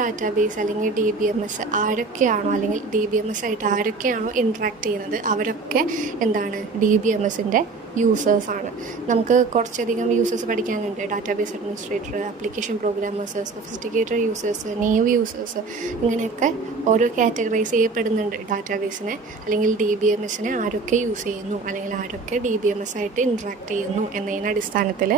Database അല്ലെങ്കിൽ DBMS ആരൊക്കെയാണോ അല്ലെങ്കിൽ DBMS ആയിട്ട് ആരൊക്കെയാണോ ഇൻട്രാക്ട് ചെയ്യുന്നത് അവരൊക്കെ എന്താണ് DBMSൻ്റെ യൂസേഴ്സാണ്. നമുക്ക് കുറച്ചധികം യൂസേഴ്സ് പഠിക്കാനുണ്ട്. Database administrator, application programmers, sophisticated users, naive users, ഇങ്ങനെയൊക്കെ ഓരോ കാറ്റഗറൈസ് ചെയ്യപ്പെടുന്നുണ്ട്. ഡാറ്റാബേസിനെ അല്ലെങ്കിൽ DBMSനെ ആരൊക്കെ യൂസ് ചെയ്യുന്നു അല്ലെങ്കിൽ ആരൊക്കെ DBMS ആയിട്ട് ഇൻട്രാക്ട് ചെയ്യുന്നു എന്നതിൻ്റെ അടിസ്ഥാനത്തിൽ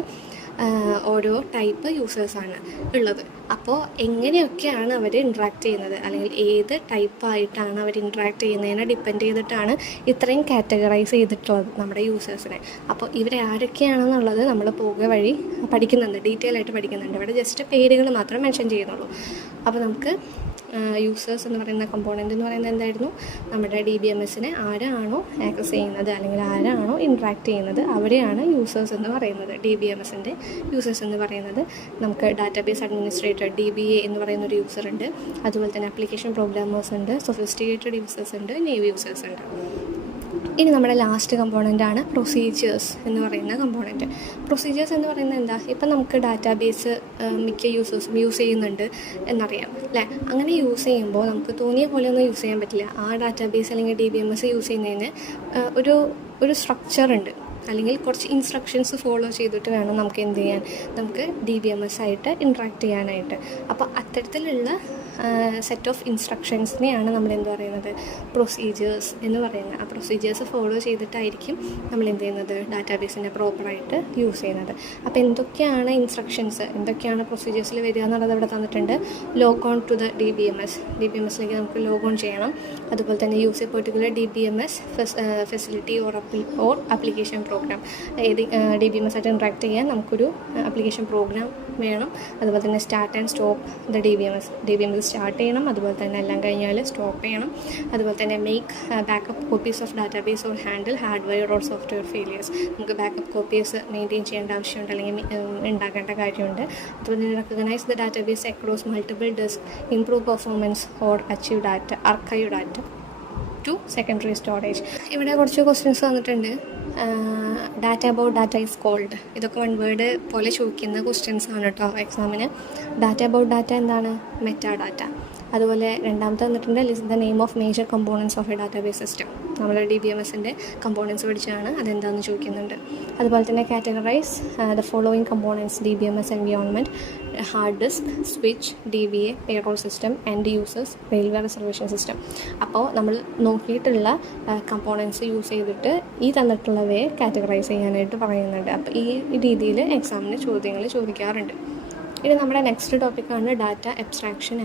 ഓരോ ടൈപ്പ് യൂസേഴ്സാണ് ഉള്ളത്. അപ്പോൾ എങ്ങനെയൊക്കെയാണ് അവർ ഇൻട്രാക്ട് ചെയ്യുന്നത് അല്ലെങ്കിൽ ഏത് ടൈപ്പായിട്ടാണ് അവർ ഇൻട്രാക്ട് ചെയ്യുന്നതിനെ ഡിപ്പെൻഡ് ചെയ്തിട്ടാണ് ഇത്രയും കാറ്റഗറൈസ് ചെയ്തിട്ടുള്ളത് നമ്മുടെ യൂസേഴ്സിനെ. അപ്പോൾ ഇവരെ ആരൊക്കെയാണെന്നുള്ളത് നമ്മൾ പോകുക വഴി പഠിക്കുന്നുണ്ട്, ഡീറ്റെയിൽ ആയിട്ട് പഠിക്കുന്നുണ്ട്. ഇവിടെ ജസ്റ്റ് പേരുകൾ മാത്രം മെൻഷൻ ചെയ്യുന്നുള്ളൂ. അപ്പോൾ നമുക്ക് യൂസേഴ്സ് എന്ന് പറയുന്ന കമ്പോണൻ്റ് എന്ന് പറയുന്നത് എന്തായിരുന്നു? നമ്മുടെ DBMSനെ ആരാണോ ആക്സസ് ചെയ്യുന്നത് അല്ലെങ്കിൽ ആരാണോ ഇൻട്രാക്ട് ചെയ്യുന്നത് അവരെയാണ് യൂസേഴ്സ് എന്ന് പറയുന്നത്. DBMSൻ്റെ യൂസേഴ്സ് എന്ന് പറയുന്നത് നമുക്ക് ഡാറ്റാബേസ് അഡ്മിനിസ്ട്രേറ്റർ DBA എന്ന് പറയുന്ന ഒരു യൂസർ ഉണ്ട്. അതുപോലെ തന്നെ ആപ്ലിക്കേഷൻ പ്രോഗ്രാമേഴ്സ് ഉണ്ട്, സൊഫിസ്റ്റിക്കേറ്റഡ് യൂസേഴ്സ് ഉണ്ട്, നേവ് യൂസേഴ്സ് ഉണ്ട്. ഇനി നമ്മുടെ ലാസ്റ്റ് കമ്പോണൻ്റാണ് പ്രൊസീജിയേഴ്സ് എന്ന് പറയുന്ന കമ്പോണൻറ്റ്. പ്രൊസീജിയേഴ്സ് എന്ന് പറയുന്നത് എന്താ? ഇപ്പം നമുക്ക് ഡാറ്റാബേസ് മിക്ക യൂസേഴ്സും യൂസ് ചെയ്യുന്നുണ്ട് എന്നറിയാം അല്ലേ? അങ്ങനെ യൂസ് ചെയ്യുമ്പോൾ നമുക്ക് തോന്നിയ പോലെ ഒന്നും യൂസ് ചെയ്യാൻ പറ്റില്ല. ആ ഡാറ്റാബേസ് അല്ലെങ്കിൽ DBMS യൂസ് ചെയ്യുന്നതിന് ഒരു സ്ട്രക്ചർ ഉണ്ട് അല്ലെങ്കിൽ കുറച്ച് ഇൻസ്ട്രക്ഷൻസ് ഫോളോ ചെയ്തിട്ട് വേണം നമുക്ക് എന്ത് ചെയ്യാൻ, നമുക്ക് DBMS ആയിട്ട് ഇൻട്രാക്ട് ചെയ്യാനായിട്ട്. അപ്പോൾ അത്തരത്തിലുള്ള സെറ്റ് ഓഫ് ഇൻസ്ട്രക്ഷൻസിനെയാണ് നമ്മൾ എന്ത് പറയുന്നത്? പ്രൊസീജിയേഴ്സ് എന്ന് പറയുന്നത്. ആ പ്രൊസീജിയേഴ്സ് ഫോളോ ചെയ്തിട്ടായിരിക്കും നമ്മൾ എന്ത് ചെയ്യുന്നത്? ഡാറ്റാബേസിനെ പ്രോപ്പറായിട്ട് യൂസ് ചെയ്യുന്നത്. അപ്പോൾ എന്തൊക്കെയാണ് ഇൻസ്ട്രക്ഷൻസ്, എന്തൊക്കെയാണ് പ്രൊസീജിയേഴ്സിൽ വരിക എന്നുള്ളത് ഇവിടെ തന്നിട്ടുണ്ട്. ലോഗ് ഓൺ ടു ദ DBMSലേക്ക് നമുക്ക് ലോഗ് ഓൺ ചെയ്യണം. അതുപോലെ തന്നെ use A particular DBMS facility or application programme. ഏത് DBMS ആയിട്ട് ഇൻട്രാക്ട് ചെയ്യാൻ നമുക്കൊരു ആപ്ലിക്കേഷൻ പ്രോഗ്രാം വേണം. അതുപോലെ തന്നെ start and stop the DBMS start ചെയ്യണം. അതുപോലെ തന്നെ എല്ലാം കഴിഞ്ഞാൽ സ്റ്റോപ്പ് ചെയ്യണം. അതുപോലെ തന്നെ make backup copies of database or handle hardware or software failures. നമുക്ക് ബാക്കപ്പ് കോപ്പീസ് മെയിൻറ്റെയിൻ ചെയ്യേണ്ട ആവശ്യമുണ്ട് അല്ലെങ്കിൽ ഉണ്ടാക്കേണ്ട കാര്യമുണ്ട്. അതുപോലെ തന്നെ recognise the database across multiple disk, improve performance or achieve archive data to secondary storage. ഇവിടെ കുറച്ച് ക്വസ്റ്റ്യൻസ് തന്നിട്ടുണ്ട്. Data about data is called. ഇതൊക്കെ വൺ വേർഡ് പോലെ ചോദിക്കുന്ന ക്വസ്റ്റ്യൻസ് ആണ് കേട്ടോ എക്സാമിന്. ഡാറ്റ അബൌട്ട് ഡാറ്റ എന്താണ്? Meta data. അതുപോലെ രണ്ടാമത്തെ വന്നിട്ടുണ്ട് list the name of major components of a database system. നമ്മൾ DBMSൻ്റെ കമ്പോണൻസ് പഠിച്ചാണ്, അതെന്താണെന്ന് ചോദിക്കുന്നുണ്ട്. അതുപോലെ തന്നെ categorise the following components DBMS environment, hard disk, switch, DBA, payroll system, end users, railway reservation system. അപ്പോൾ നമ്മൾ നോക്കിയിട്ടുള്ള കമ്പോണൻസ് യൂസ് ചെയ്തിട്ട് ഈ തന്നിട്ടുള്ളവയെ കാറ്റഗറൈസ് ചെയ്യാനായിട്ട് പറയുന്നുണ്ട്. അപ്പോൾ ഈ രീതിയിൽ എക്സാമിന് ചോദ്യങ്ങൾ ചോദിക്കാറുണ്ട്. ഇനി നമ്മുടെ നെക്സ്റ്റ് ടോപ്പിക്കാണ് ഡാറ്റ അബ്സ്ട്രാക്ഷൻ